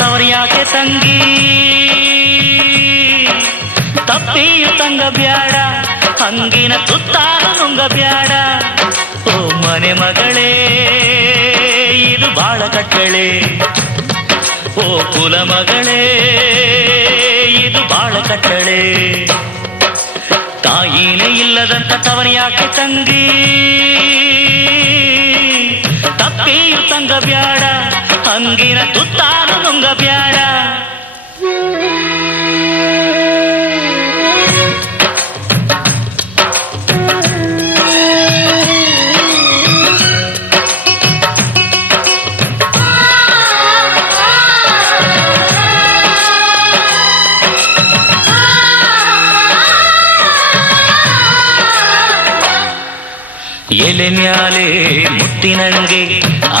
ತವರ್ಯಾಕೆ ತಂಗಿ ತಪ್ಪಿಯು ತಂಗ ಬ್ಯಾಡ ಹಂಗಿನ ತುತ್ತಾರು ನುಂಗ ಬ್ಯಾಡ ಓ ಮನೆ ಮಗಳೇ ಇದು ಬಾಳ ಕಟ್ಟಳೆ ಓ ಕುಲ ಮಗಳೇ ಇದು ಬಾಳ ಕಟ್ಟಳೆ ತಾಯಿನೇ ಇಲ್ಲದಂತ ತವರ್ಯಾಕೆ ತಂಗಿ ತಪ್ಪಿಯು ತಂಗ ಬ್ಯಾಡ ಹಂಗಿನ ತುತ್ತಾರು ನುಂಗ ಬ್ಯಾಡ ಎಲೆ ಮ್ಯಾಲೆ ಮುತ್ತಿನಂಗೆ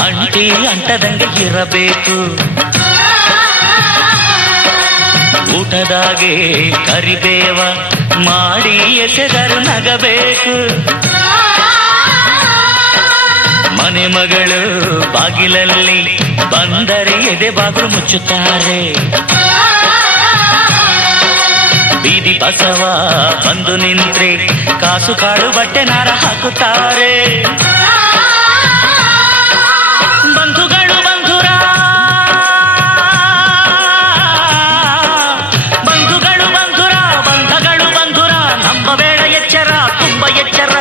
ಅಂಟಿ ಅಂಟದಂಗೆ ಇರಬೇಕು ಊಟದಾಗೆ ಕರಿಬೇವ ಮಾಡಿ ಎಸೆದರು ನಗಬೇಕು ಮನೆ ಮಗಳು ಬಾಗಿಲಲ್ಲಿ ಬಂದರೆ ಎದೆ ಬಾಗಿಲು ಮುಚ್ಚುತ್ತಾರೆ ಬೀದಿ ಬಸವ ಬಂದು ನಿಂತ್ರೆ ಕಾಸು ಕಾಡು ಬಟ್ಟೆ ನಾರ ಹಾಕುತ್ತಾರೆ ಬಂಧುಗಳು ಬಂಧುರ ಬಂಧುಗಳು ಬಂಧುರ ಬಂಧಗಳು ಬಂಧುರ ನಂಬಬೇಡ ಎಚ್ಚರ ತುಂಬ ಎಚ್ಚರ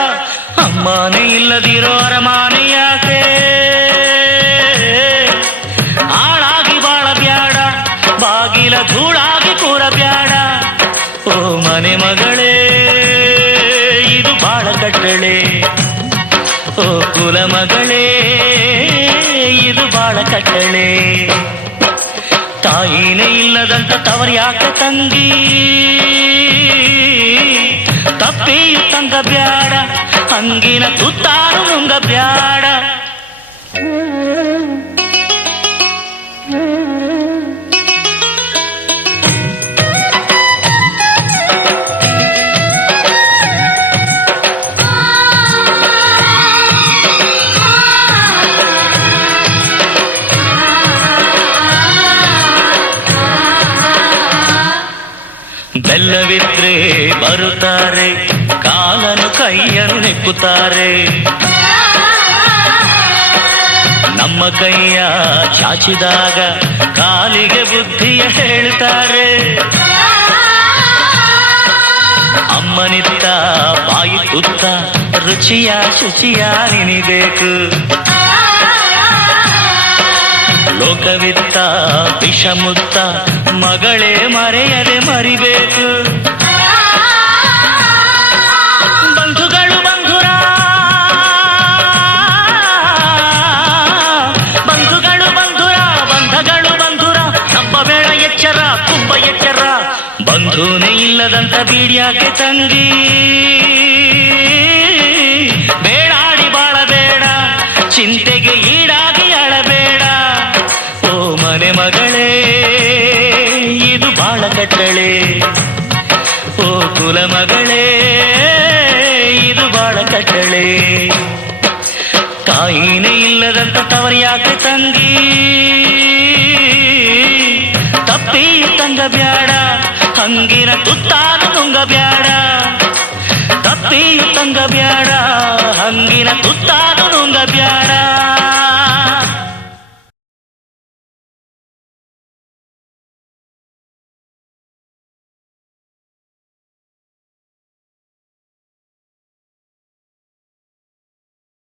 ಅಮ್ಮನೇ ಇಲ್ಲದಿರೋ ಅರಮಾನೆ ಯಾಕೆ ಆಳಾಗಿ ಬಾಳ ಬ್ಯಾಡ ಬಾಗಿಲ ಧೂಳಾಗಿ ಕೂರ ಬ್ಯಾಡ ಓ ಮನೆ ಮಗಳೇ ಇದು ಬಾಳ ಕಟ್ಟಳೆ ಓ ಕುಲ ಮಗಳೇ ಇದು ಬಾಳ ಕಟ್ಟಳೆ ತಾಯಿನೇ ಇಲ್ಲದಂತ ತವರ್ಯಾಕ ತಂಗಿ ತಪ್ಪಿಯು ತಂಗ ಬ್ಯಾಡ ಹಂಗಿನ ತುತ್ತಾರು ನುಂಗ ಬ್ಯಾಡ ಬೆಲ್ಲವಿದ್ರೆ ಬರುತ್ತಾರೆ ಕಾಲನು ಕೈಯನ್ನು ನೆಕ್ಕುತ್ತಾರೆ ನಮ್ಮ ಕೈಯ ಚಾಚಿದಾಗ ಕಾಲಿಗೆ ಬುದ್ಧಿಯ ಹೇಳ್ತಾರೆ ಅಮ್ಮನಿತ್ತ ಬಾಯಿ ತುತ್ತ ರುಚಿಯ ಶುಚಿಯ ನಿನಿಬೇಕು ಲೋಕವಿತ್ತ ವಿಷಮುತ್ತ ಮಗಳೇ ಮರೆಯದೆ ಮರಿಬೇಕು ಬಂಧುಗಳು ಬಂಧುರ ಬಂಧುಗಳು ಬಂಧುರ ಬಂಧಗಳು ಬಂಧುರ ನಂಬಬೇಡ ಎಚ್ಚರ ತುಂಬ ಎಚ್ಚರ ಬಂಧುನೇ ಇಲ್ಲದಂತ ಬೀಡ್ಯಾಕೆ ತಂಗಿ ಬೇಡಾಡಿ ಬಾಳಬೇಡ ಚಿಂತೆಗೆ ಈಡಾಗಿ ಅಳಬೇಡ ಓ ಮನೆ ಮಗಳೇ ಇದು ಬಾಳ ಕಟ್ಟಳೆ ಓ ಕುಲ ಮಗಳೇ ಇದು ಬಾಳ ಕಟ್ಟಳೆ ತಾಯಿನೇ ಇಲ್ಲದಂತ ತವರ್ಯಾಕೆ ತಂಗಿ ತಪ್ಪಿ ತಂಗ ಬ್ಯಾಡ ಹಂಗಿನ ತುತ್ತಾರು ನುಂಗ ಬ್ಯಾಡ ತಪ್ಪಿ ತಂಗ ಬ್ಯಾಡ ಹಂಗಿನ ತುತ್ತಾರು ನುಂಗ ಬ್ಯಾಡ